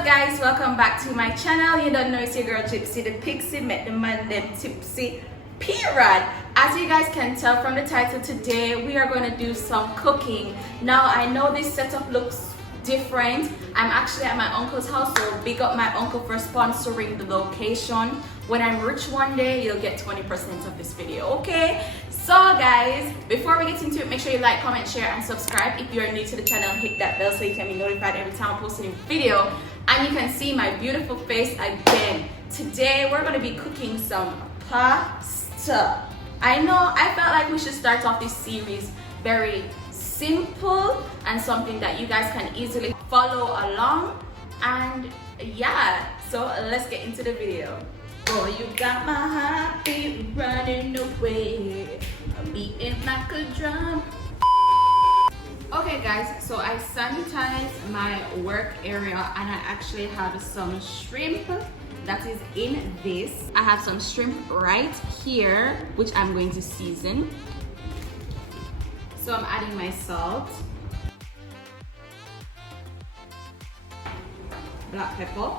up guys, welcome back to my channel. You don't know, it's your girl Gypsy the Pixie, met the man them tipsy period. As you guys can tell from the title, today we are going to do some cooking. Now I know this setup looks different. I'm actually at my uncle's house, so big up my uncle for sponsoring the location. When I'm rich one day, you'll get 20% of this video, okay? So guys, before we get into it, make sure you like, comment, share, and subscribe. If you are new to the channel, hit that bell so you can be notified every time I post a new video. And you can see my beautiful face again. Today, we're going to be cooking some pasta. I know, I felt like we should start off this series very simple and something that you guys can easily follow along. And yeah, so let's get into the video. Oh, you got my heartbeat running away, I'm beating like a drum. Okay guys, so I sanitized my work area and I actually have some shrimp that is in this. I have some shrimp right here, which I'm going to season. So I'm adding my salt, black pepper,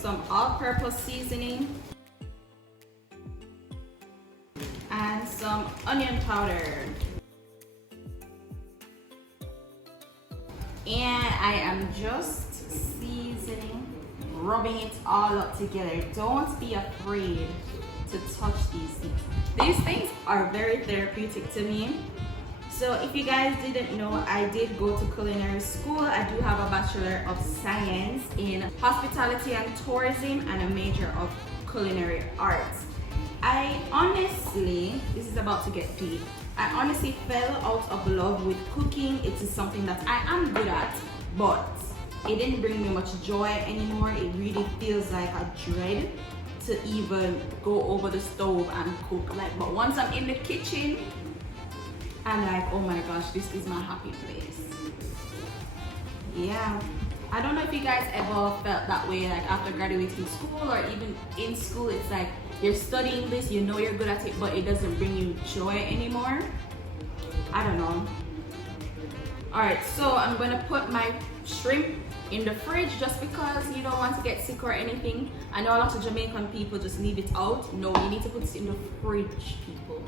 some all-purpose seasoning, and some onion powder. And I am just seasoning, rubbing it all up together. Don't be afraid to touch these things. These things are very therapeutic to me. So if you guys didn't know, I did go to culinary school. I do have a Bachelor of Science in Hospitality and Tourism and a major of Culinary Arts. I honestly, this is about to get deep, I honestly fell out of love with cooking. It is something that I am good at, but it didn't bring me much joy anymore. It really feels like a dread to even go over the stove and cook. But once I'm in the kitchen, I'm like, oh my gosh, this is my happy place. Yeah, I don't know if you guys ever felt that way, like after graduating school or even in school. It's like you're studying this, you know you're good at it, but it doesn't bring you joy anymore. I don't know. All right, so I'm gonna put my shrimp in the fridge just because you don't want to get sick or anything. I know a lot of Jamaican people just leave it out. No, you need to put this in the fridge, people.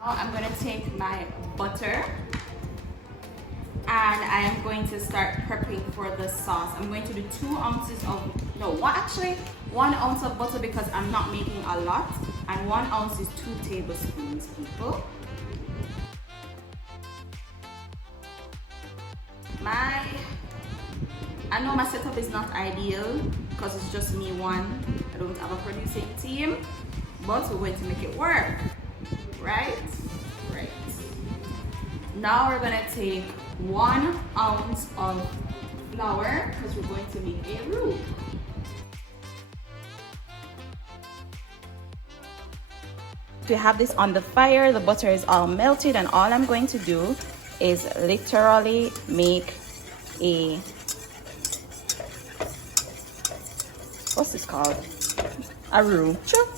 Now I'm gonna take my butter and I am going to start prepping for the sauce. I'm going to do 2 ounces of, no, what actually 1 ounce of butter because I'm not making a lot, and 1 ounce is 2 tablespoons, people. I know my setup is not ideal because it's just me one. I don't have a producing team, but we're going to make it work, right? Right. Now we're gonna take 1 ounce of flour because we're going to make a roux. To have this on the fire, the butter is all melted, and all I'm going to do is literally make a, what's this called? A roux. Sure.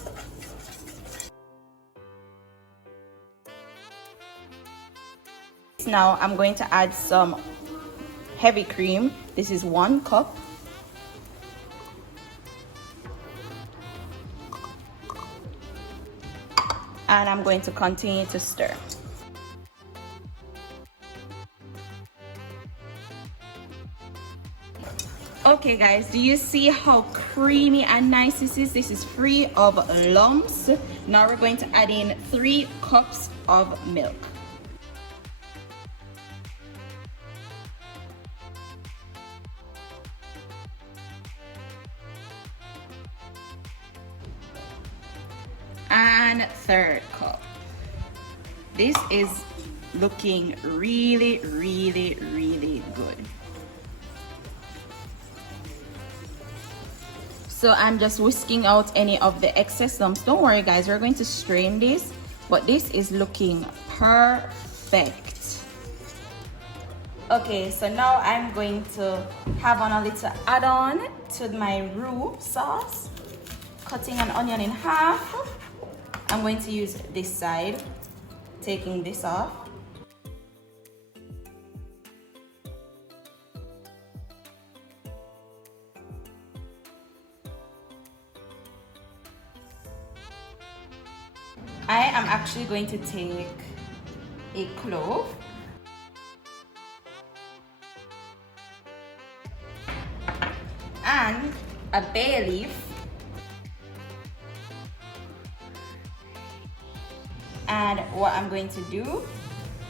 Now I'm going to add some heavy cream. This is 1 cup. And I'm going to continue to stir. Okay guys, do you see how creamy and nice this is? This is free of lumps. Now we're going to add in 3 cups of milk. And 3rd cup. This is looking really good. So I'm just whisking out any of the excess lumps. Don't worry guys, we're going to strain this, but this is looking perfect. Okay, so now I'm going to have on a little add-on to my roux sauce. Cutting an onion in half. I'm going to use this side, taking this off. I am actually going to take a clove and a bay leaf and what I'm going to do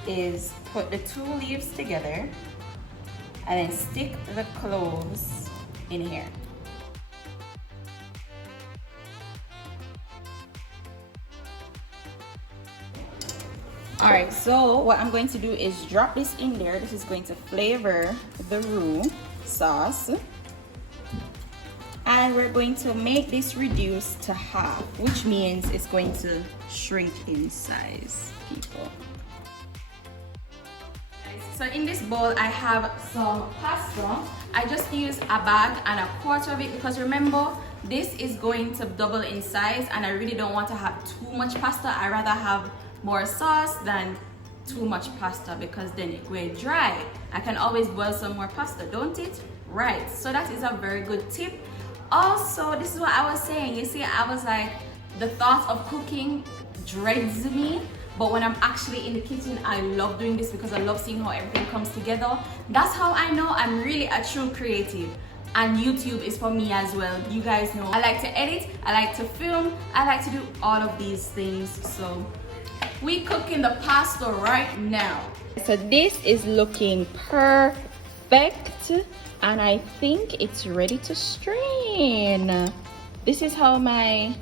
is put the 2 leaves together and then stick the cloves in here. Alright, so what I'm going to do is drop this in there. This is going to flavor the roux sauce. And we're going to make this reduce to half, which means it's going to shrink in size, people. So in this bowl, I have some pasta. I just use a bag and a quarter of it because remember, this is going to double in size and I really don't want to have too much pasta. I rather have more sauce than too much pasta because then it will dry. I can always boil some more pasta, don't it? Right, so that is a very good tip. Also, this is what I was saying. You see, I was like, the thought of cooking dreads me. But when I'm actually in the kitchen, I love doing this because I love seeing how everything comes together. That's how I know I'm really a true creative. And YouTube is for me as well. You guys know I like to edit, I like to film, I like to do all of these things. So we cooking the pasta right now. So this is looking perfect. And I think it's ready to strain. This is how my,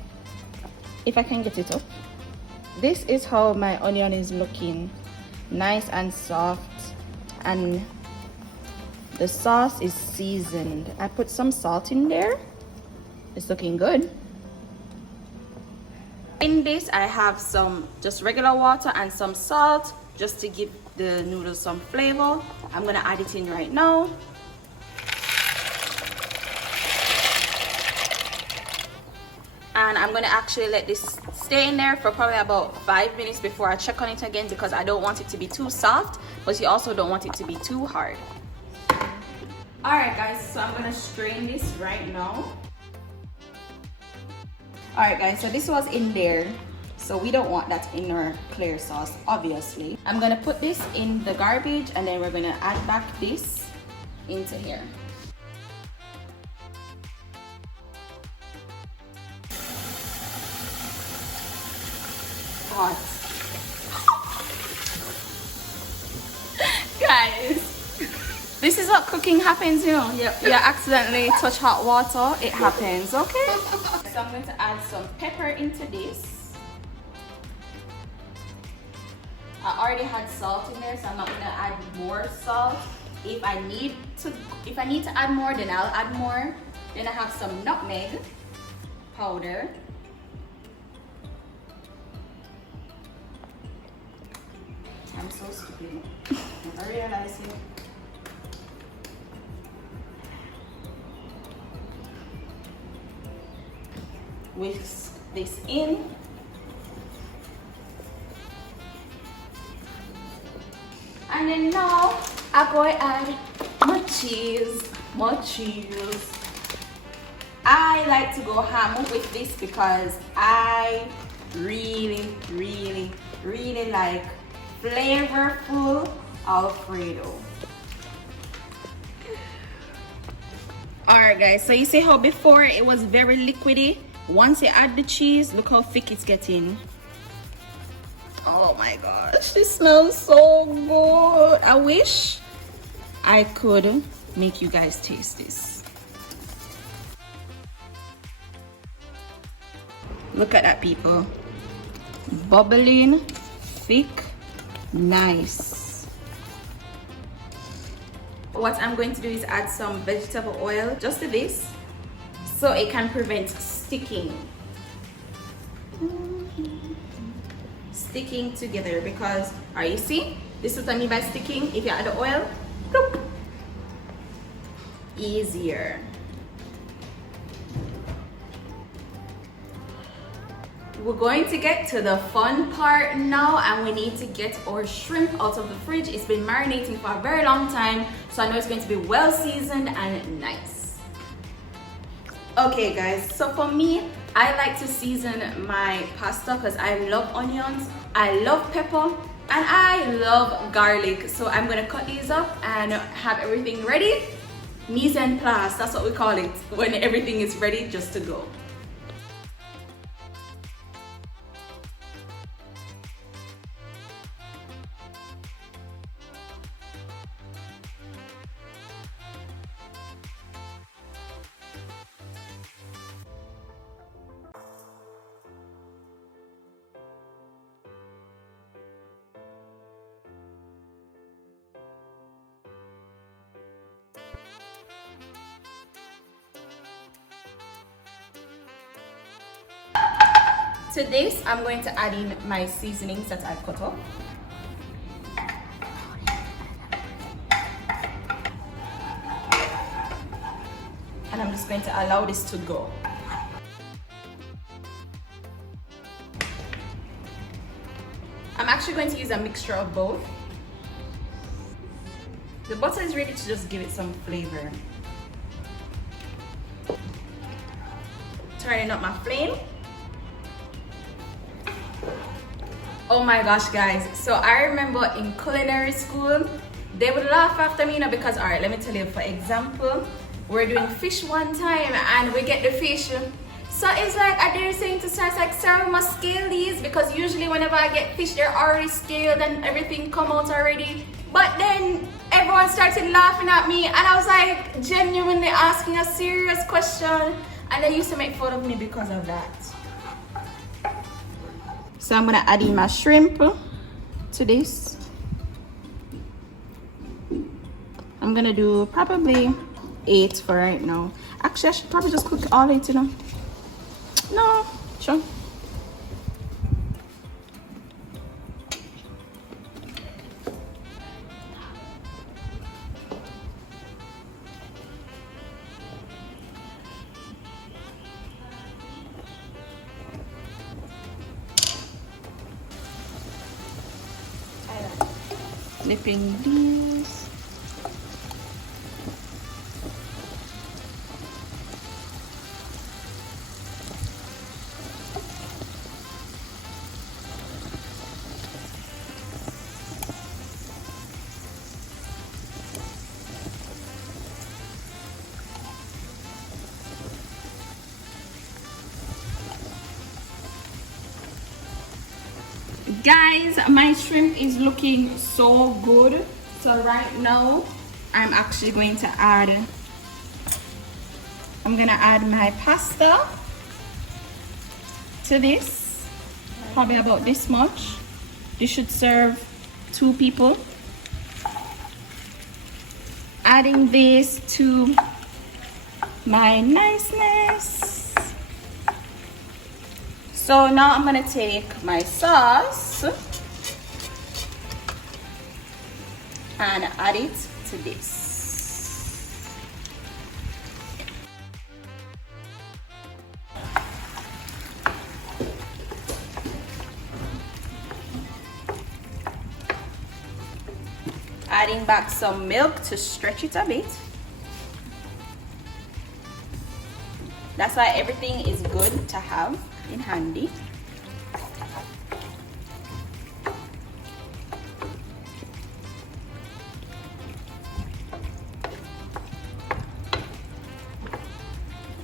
if I can get it up. This is how my onion is looking. Nice and soft. And the sauce is seasoned. I put some salt in there. It's looking good. In this, I have some just regular water and some salt just to give the noodles some flavor. I'm gonna add it in right now. And I'm gonna actually let this stay in there for probably about 5 minutes before I check on it again because I don't want it to be too soft, but you also don't want it to be too hard. Alright guys, so I'm gonna strain this right now. Alright guys, so this was in there. So we don't want that in our clear sauce, obviously. I'm gonna put this in the garbage and then we're gonna add back this into here. Hot. Guys, this is what cooking happens, you know. You accidentally touch hot water, it happens, okay? So I'm going to add some pepper into this. I already had salt in there, so I'm not gonna add more salt. If I need to add more, then I'll add more. Then I have some nutmeg powder. I'm so stupid. I realize it. Whisk this in. And then now I'm going to add my cheese. I like to go ham with this because I really like flavorful Alfredo. Alright guys, so you see how before it was very liquidy? Once you add the cheese, look how thick it's getting. Oh my gosh, this smells so good. I wish I could make you guys taste this. Look at that, people. Bubbling, thick, nice. What I'm going to do is add some vegetable oil just to this so it can prevent sticking together because you see, this is what I mean by sticking. If you add the oil, bloop, easier. We're going to get to the fun part now, and we need to get our shrimp out of the fridge. It's been marinating for a very long time, so I know it's going to be well seasoned and nice. Okay guys, so for me, I like to season my pasta because I love onions, I love pepper, and I love garlic. So I'm gonna cut these up and have everything ready. Mise en place, that's what we call it, when everything is ready just to go. To this, I'm going to add in my seasonings that I've cut up. And I'm just going to allow this to go. I'm actually going to use a mixture of both. The butter is ready to just give it some flavor. Turning up my flame. Oh my gosh, guys, so I remember in culinary school they would laugh after me, you know, because all right, let me tell you, for example, we're doing fish one time and we get the fish, so it's like they're saying to start like, sir, we must scale these, because usually whenever I get fish they're already scaled and everything come out already. But then everyone started laughing at me and I was like genuinely asking a serious question, and they used to make fun of me because of that. So I'm gonna add in my shrimp to this. I'm gonna do probably 8 for right now. Actually, I should probably just cook all 8, you know. No, sure. Flipping these. Guys, my shrimp is looking so good. So right now I'm actually going to add my pasta to this, probably about this much. This should serve 2 people. Adding this to my niceness. So now I'm gonna take my sauce and add it to this. Adding back some milk to stretch it a bit. That's why everything is good to have in handy.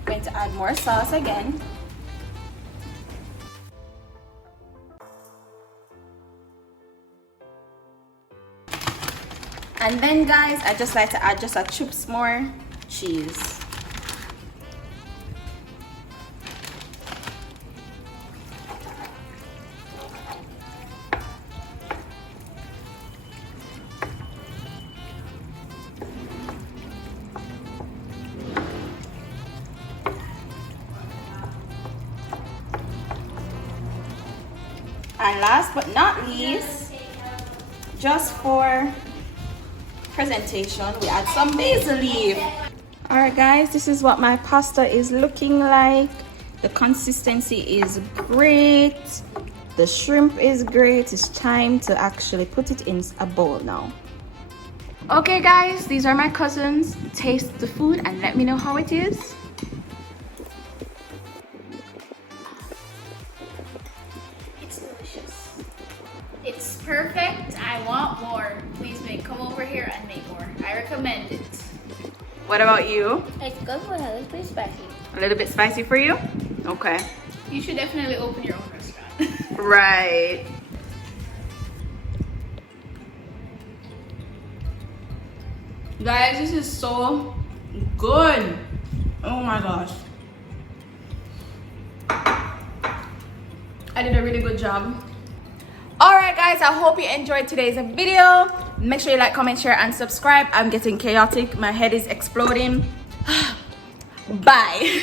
Going to add more sauce again. And then guys, I just like to add just a chips more cheese. And last but not least, just for presentation, we add some basil leaf. All right guys, this is what my pasta is looking like. The consistency is great, the shrimp is great. It's time to actually put it in a bowl now. Okay guys, these are my cousins. Taste the food and let me know how it is. recommend it. What about you? It's good, but a little bit spicy. A little bit spicy for you? Okay. You should definitely open your own restaurant. Right. Guys, this is so good. Oh my gosh. I did a really good job. Alright guys, I hope you enjoyed today's video. Make sure you like, comment, share, and subscribe. I'm getting chaotic. My head is exploding. Bye.